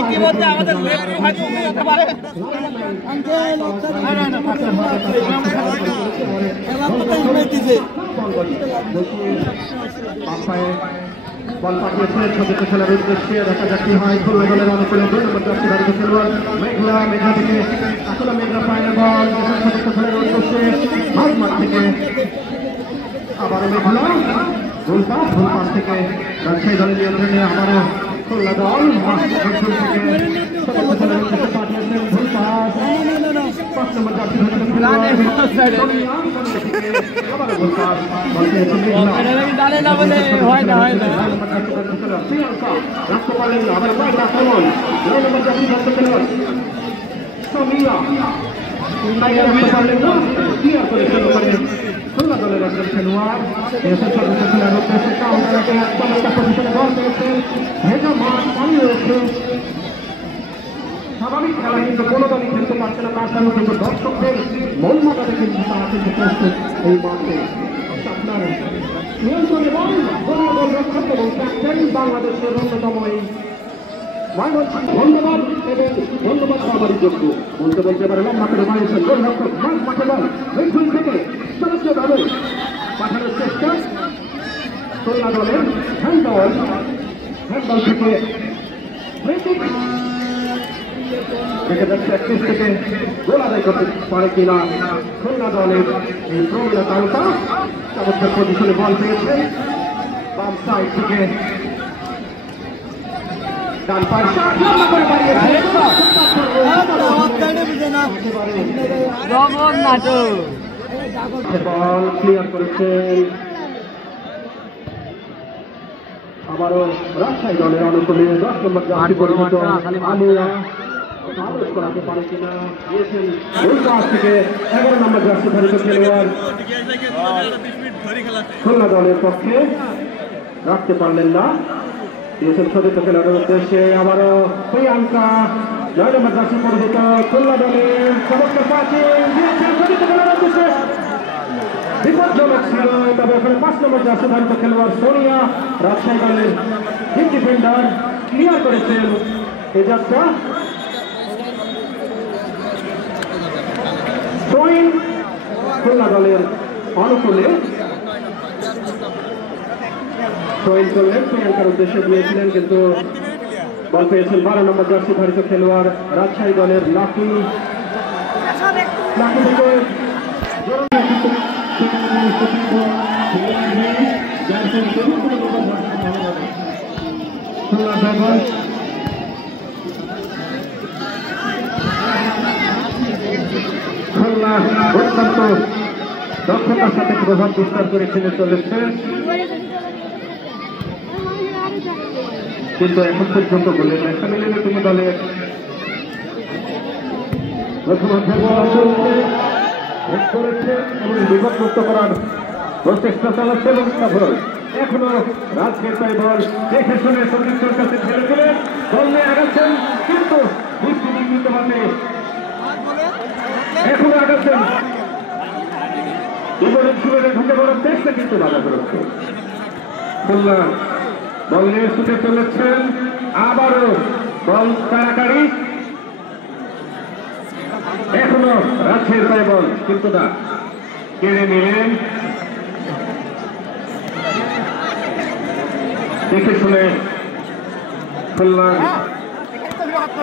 ইতিমধ্যে আমাদের লেফট হয়তো হতে পারে। বল পাঠিয়েছে ছোট খেলার উদ্দেশ্যে, দেখা যাক কি হয়। খুলনা দলের অনুকূলে 2 নম্বর জার্সি ধারী খেলোয়াড় মেঘলা থেকে আসলে মেঘলা পায় না বল ছোট খেলার উদ্দেশ্যে মাঝমাঠ থেকে আবার মেঘলা ভুল পাস থেকে রাজশাহী দলের নিয়ন্ত্রণে আবারও খুলনা দল থেকে ছোট খেলার উদ্দেশ্যে পাঠিয়েছেন ভুল পাস 5 নম্বর জার্সি ধারী খেলোয়াড় আবার ভুল পাস বল পেয়েছেন মেঘলা রাখতে পারলেন না, আবার কয়েক আক্রমণ 9 নম্বর জার্সি ধারী খেলোয়াড় সামিয়া রাখতে পারলেন না, ক্লিয়ার করে শুরু করে খুলনা দলের একজন খেলোয়াড় এসে ছোট খেলার উদ্দেশ্যে কাউন্টারকে একদম একটা পজিশনে বল পেয়েছে। ভেজা মাঠ পানি রয়েছে, স্বাভাবিক খেলা কিন্তু কোনো দলই খেলতে পারছে না, তার কারণে কিন্তু দর্শকদের মন মাতাতে কিন্তু তারা কিন্তু প্রস্তুত এই মাঠে। আপনার নিয়ন্ত্রণে বল গোল রক্ষক এবং ক্যাপ্টেন বাংলাদেশের অন্যতম এই ধন্যবাদ এবং ধন্যবাদ সবারই যোগ্য বলতে বলতে পারে লম্বা করে বাড়িয়েছেন গোল রক্ষক মাঠে বল মিডফিল্ড থেকে চলচ্চিত্রভাবে পাঠানোর চেষ্টা খুলনা দলের হ্যান্ডবল থেকে দেখা যাচ্ছে 31 থেকে গোল আদায় করতে পারে কিনা খুলনা দলের এই প্রবীণা তারকা। চমৎকার পজিশনে বল পেয়েছে বাম সাইড থেকে ডান পাশ লম্বা করে বাড়িয়েছে বল ক্লিয়ার করেছেন। আবারও রাজশাহী দলের অনুকূলে 10 নম্বর জার্সি পরিচিত আলিয়া আদেশ করাতে পারে কিনা দিয়েছেন ওই পাশ থেকে 11 নম্বর জার্সি ধারী খেলোয়াড় খুলনা দলের পক্ষে রাখতে পারলেন না, দিয়েছেন ছোট খেলার উদ্দেশ্যে আবারও প্রিয়াঙ্কা 9 নম্বর জার্সি পরিচিত খুলনা দলের চমৎকার পাসিং দিয়েছেন ছোট খেলার উদ্দেশ্যে বিপজ্জনক ছিল, তবে ওখানে 5 নম্বর জার্সি ধারী খেলোয়াড় সোনিয়া রাজশাহী দলের হিট ডিফেন্ডার ক্লিয়ার করেছেন এই যাত্রা। খুলনা দলের অনুকূলে থ্রোইন করলেন প্রিয়াঙ্কার উদ্দেশ্যে দিয়েছিলেন, কিন্তু বল পেয়েছেন 12 নম্বর জার্সি ধারিত খেলোয়াড় রাজশাহী দলের লাকি থেকে খুলনা অত্যন্ত দক্ষতার সাথে প্রভাব বিস্তার করে খেলে চলেছে, কিন্তু এখন পর্যন্ত গোলের রেখা মিলেনি কোনো দলের। করেছে এবং বিপদমুক্ত করার প্রচেষ্টা চালাচ্ছে এবং সফল। এখনো রাজশাহী বল দেখে শুনে সতীর্থের কাছে ছেড়ে দিলেন, বল নিয়ে আগাচ্ছেন কিন্তু দৃষ্টি বিঘ্নিত হবে, এখনো আগাচ্ছেন বিপরীত শিবিরে ঢুকে পড়ার চেষ্টা কিন্তু বাধা করছে। খুলনা বল নিয়ে ছুটে চলেছেন, আবারও বল কাড়াকাড়ি, এখনো রাজশাহীর বল কিন্তু না কেড়ে নিলেন দেখে শুনে খুলনা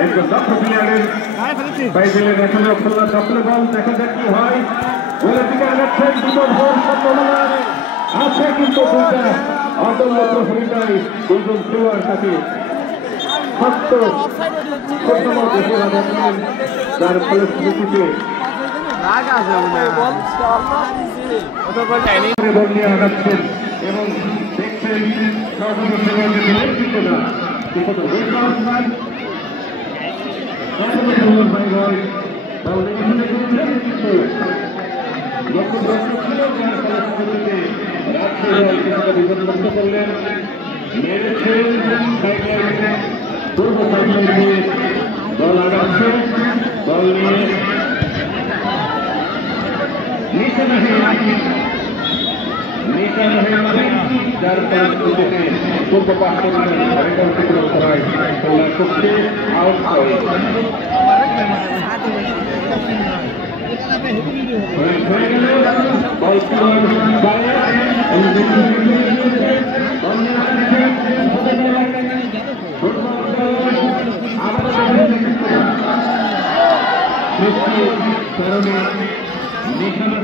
একজন দক্ষ প্লেয়ারের বাইরের এখনো খুলনা দখলে বল, দেখা যাক কি হয়। গোলের দিকে আগাচ্ছেন দুটো ভোর সম্ভাবনা আছে, কিন্তু দুইটা অদম্য প্রহরীটাই দুজন খেলোয়াড় সাথে সত্য যার ফলশ্রুতিতে বল নিয়ে আগাচ্ছেন এবং দেখছেন সহযোগী খেলোয়াড়কে দিলেন কিন্তু না বল দেখে শুনে কিন্তু বিপদমুক্ত করলেন, মেরেছেন পূর্ব সাইডলাইন দিয়ে বল আগাচ্ছে, বল নিয়ে নিশানা হয়ে যার পরিস্থিতিতে পূর্ব পাশে অতিক্রম করায় কল্যাণ করছে আউট হয় বল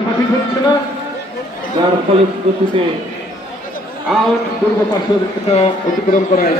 সঠিক হচ্ছে না যার ফলশ্রুতিতে আউট পূর্ব পাশে অতিক্রম করায়